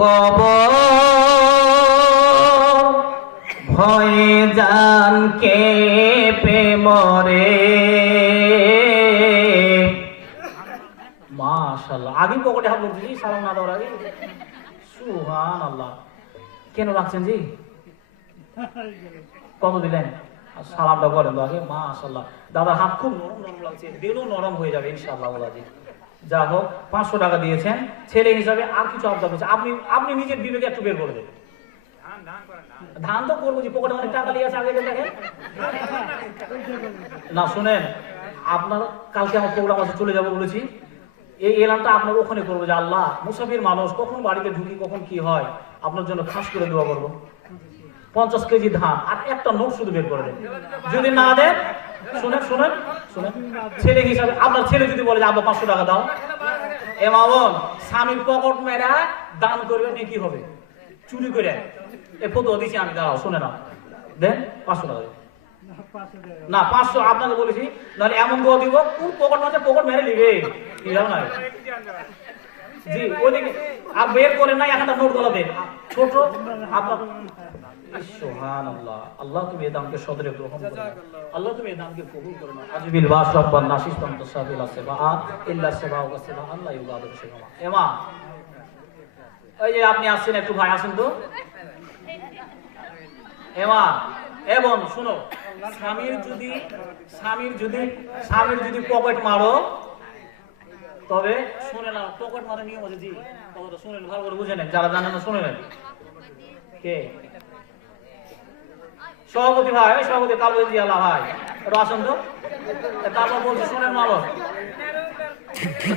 কব ভয়ে জান কে পে মরে। মাশাল্লাহ আগে পকেটে হাত বলছি সালাম না দেওয়ার আগে। সুহান আল্লাহ কেন রাখছেন জি? কত দিলেন? সালামটা করেন আগে। মাশাল্লাহ দাদা হাত খুব নরম নরম লাগছে। দিলও নরম হয়ে যাবে, ইনশাআল্লাহ যা হোক, পাঁচশো টাকা দিয়েছেন। ছেলে হিসাবে আর কিছু আবদার করছে আপনি আপনি নিজের বিবেকে একটু বের করে দেবেন ধান তো করব যে পকেটে অনেক টাকা লিয়ে আছে আগে দেখেন না, শুনেন, আপনার কালকে আমার প্রোগ্রাম আছে, চলে যাব বলেছি। এই এলানটা আপনার ওখানে করব যে আল্লাহ, মুসাফির মানুষ, কখন বাড়িতে ঢুকি, কখন কি হয়, আপনার জন্য খাস করে দোয়া করব। পঞ্চাশ কেজি ধান, আর একটা নোট শুধু বের করে দেন। যদি না দেন শুনেন শুনেন শুনেন। ছেলে হিসাবে আপনার ছেলে যদি বলে যে, আব্বা, পাঁচশো টাকা দাও। এ মামন, স্বামীর পকেট মেরা দান করবে নিয়ে কি হবে? চুরি করে। এ ফটো দিছি আমি, দাঁড়াও শুনে না দেন, পাঁচশো টাকা না, পাঁচশো আপনাকে বলেছি, নাহলে এমন দোয়া দিব কোন পকেট মাঝে পকেট মেরে নিবে। না জি ওইদিকে আর বের করে নাই একটা নোটগুলো দেন। ছোট, আপনার সুবহান আল্লাহ আল্লাহ তুমি এই দামকে সদরে গ্রহণ করো আল্লাহ তুমি এই দামকে কবুল করো না আজবিল বাস রব্বান নাসিস তাম তাসাবিল আসবা ইল্লা সাবা ওয়া সাবা আল্লাহ ইউবাদু শিগামা এমা ওই যে আপনি আসছেন একটু ভাই আসেন তো। এমা এবং শুনো স্বামীর যদি স্বামীর যদি স্বামীর যদি পকেট মারো তবে শুনে না পকেট মারা নিয়ম আছে জি। কথাটা শুনেন ভালো করে বুঝে নেন যারা জানেন না শুনে নেন। কে? সভাপতি ভাই ওই সভাপতি কালো আল্লাহ ভাই। একটু আসেন তো। তারপর বলছি, শুনেন মালো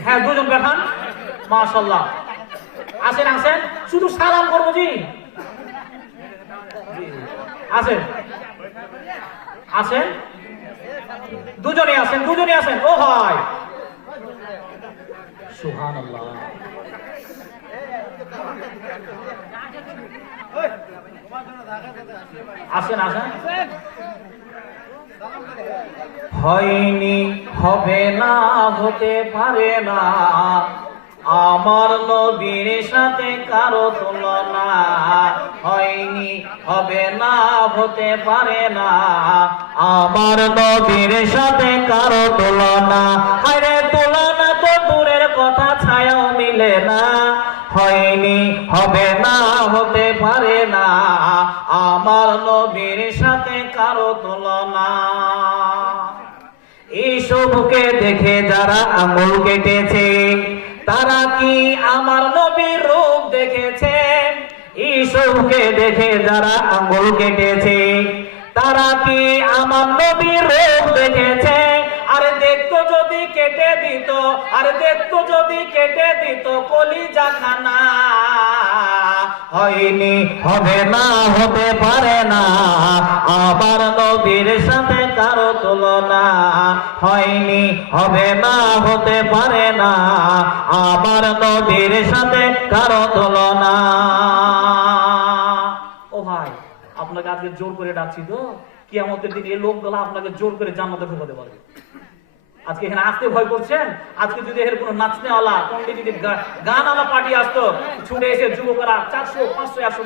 হ্যাঁ দুজন দেখান মাশাল্লাহ আসেন আসেন। শুধু সালাম করব জি। আসেন। আসেন। দুজনে আসেন দুজনে আসেন। ও ভাই। সুহান আল্লাহ আসেন আসেন। হয়নি, হবে না, হতে পারে না। আমার নবীর সাথে কারও তুলনা। হয়নি, হবে না, হতে পারে না। আমার নবীর সাথে কারও তুলনা। আরে তুলনা তো দূরের কথা, ছায়াও মিলে না। হয়নি, হবে না, হতে পারে না। আমার নবীর সাথে কারও তুলনা। এইসবকে দেখে যারা আঙুল কেটেছে, তারা কি আমার নবীর রূপ দেখেছে? এইসবকে দেখে যারা আঙুল কেটেছে, তারা কি আমার নবীর রূপ দেখেছে? দেখতো যদি কেটে দিত আরে দেখতো যদি কেটে দিত কলিজা খানা হয়নি। হবে না হতে পারে না। আবার নবীর সাথে কারও তুলনা হয়নি। হবে না হতে পারে না। আবার নবীর সাথে কারও তুলনা। ও ভাই আপনাকে আজকে জোর করে ডাকছি তো। কি আমাদের দিন এই লোকগুলো আপনাকে জোর করে জান্নাতে ঢুকাতে পারবে। আজকে এখানে আসতে ভয় করছেন? আজকে যদি এর কোনো নাচনেওয়ালা পন্ডিত যদি গান আলা পার্টি আসতো, ছুটে এসে যুবকরা চারশো, পাঁচশো, একশো